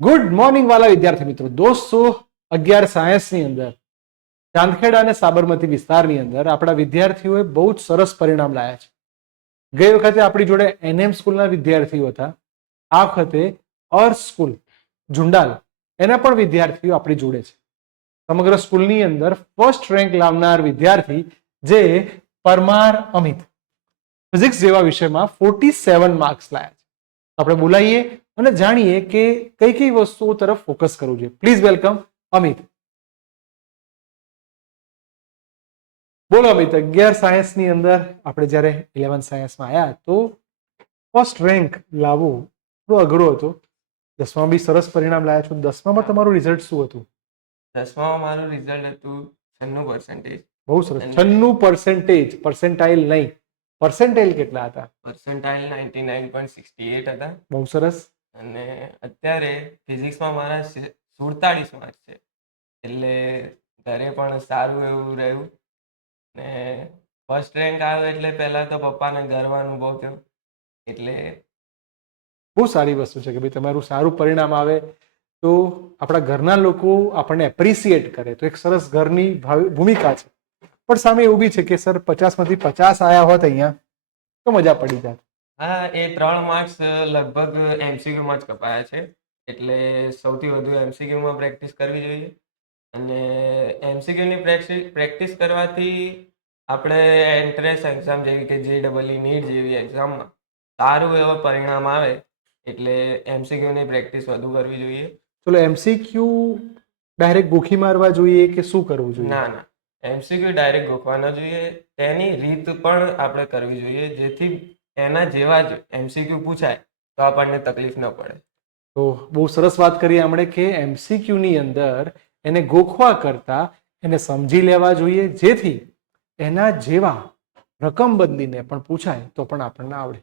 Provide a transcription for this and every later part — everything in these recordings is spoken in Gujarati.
ગુડ મોર્નિંગ વાલા વિદ્યાર્થી મિત્રો. દોસ્તો 11 સાયન્સની અંદર ચાંદખેડા અને સાબરમતી વિસ્તારની અંદર આપણા વિદ્યાર્થીઓએ બહુ જ સરસ પરિણામ લાયા છે. ગઈ વખતે આપણી જોડે એનએમ સ્કૂલના વિદ્યાર્થીઓ હતા. આ વખતે અર્થ સ્કૂલ ઝુંડાલ એના પણ વિદ્યાર્થીઓ આપણી જોડે છે. સમગ્ર સ્કૂલની અંદર ફર્સ્ટ રેન્ક લાવનાર વિદ્યાર્થી જે પરમાર અમિત ફિઝિક્સ જેવા વિષયમાં 47 માર્ક્સ લાયા છે. આપણે બોલાવીએ અને જાણીએ કે કઈ કઈ વસ્તુઓ તરફ ફોકસ કરવું જોઈએ. Please welcome Amit. બોલો અમિત, 11 સાયન્સની અંદર આપણે જ્યારે 11 સાયન્સમાં આવ્યા તો ફર્સ્ટ રેન્ક લાવવું થોડો અઘરો હતો. 10માં બી સરસ પરિણામ લાયા છો. 10માં તમારું રિઝલ્ટ શું હતું? 10માં મારું રિઝલ્ટ હતું 96%. બહુ સરસ. 96% પર્સેન્ટાઇલ નહીં, પર્સેન્ટાઇલ કેટલા હતા? પર્સન્ટાઇલ 99.68 હતા. બહુ સરસ. અને અત્યારે ફિઝિક્સમાં મારા 47 માર્ક છે, એટલે ઘરે પણ સારું એવું રહ્યું. ને ફર્સ્ટ રેન્ક આવ્યો એટલે પહેલા તો પપ્પાને ગર્વ અનુભવ થયો. એટલે બહુ સારી વસ્તુ છે કે ભાઈ તમારું સારું પરિણામ આવે તો આપણા ઘરના લોકો આપણને એપ્રિસિએટ કરે તો એક સરસ ઘરની ભૂમિકા છે. પણ સામે એવું બી છે કે સર 50માંથી 50 આયા હોત અહીંયા તો મજા પડી જાત. હા, એ 3 માર્ક્સ લગભગ એમસીક્યુમાં જ કપાયા છે, એટલે સૌથી વધુ એમસીક્યુમાં પ્રેક્ટિસ કરવી જોઈએ. અને એમસીક્યુની પ્રેક્ટિસ કરવાથી આપણે એન્ટ્રન્સ એક્ઝામ જેવી કે JEE નીટ જેવી એક્ઝામમાં સારું એવું પરિણામ આવે. એટલે એમસીક્યુની પ્રેક્ટિસ વધુ કરવી જોઈએ. ચલો, એમસીક્યુ ડાયરેક્ટ ગોખી મારવા જોઈએ કે શું કરવું જોઈએ? ના, એમસીક્યુ ડાયરેક્ટ ગોખવા ન જોઈએ. તેની રીત પણ આપણે કરવી જોઈએ, જેથી એના જેવા જ એમસીક્યુ પૂછાય તો આપણને તકલીફ ન પડે. તો બહુ સરસ વાત કરી આપણે કે એમસીક્યુની અંદર એને ગોખવા કરતા એને સમજી લેવા જોઈએ, જેથી એના જેવા રકમ બદલીને પણ પૂછાય તો પણ આપણને આવડે.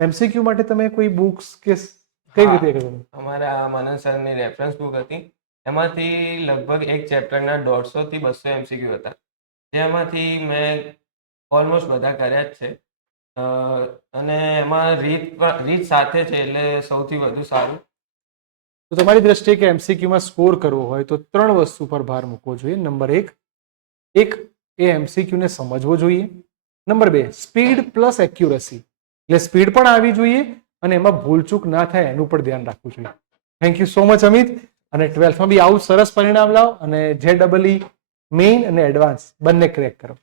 એમસીક્યુ માટે તમે કોઈ બુક્સ કે કઈ રીતે કરો? અમારા મનન સરની રેફરન્સ બુક હતી, એમાંથી લગભગ એક ચેપ્ટરના 150 થી 200 એમસીક્યુ હતા, જેમાંથી મેં ઓલમોસ્ટ બધા કર્યા જ છે. અને એમાં રીત સાથે છે, એટલે સૌથી વધુ સારું. તો તમારી દ્રષ્ટિએ કે એમસીક્યુમાં સ્કોર કરવો હોય તો 3 વસ્તુ પર ભાર મૂકવો જોઈએ. નંબર 1 એ એમસીક્યુને સમજવો જોઈએ. નંબર 2 સ્પીડ પ્લસ એક્યુરસી, એટલે સ્પીડ પણ આવી જોઈએ અને એમાં ભૂલચૂક ના થાય એનું પણ ધ્યાન રાખવું જોઈએ. Thank you so much Amit. અને 12માં બી આવું સરસ પરિણામ લાવો અને JEE મેઇન અને એડવાન્સ બંને ક્રેક કરો.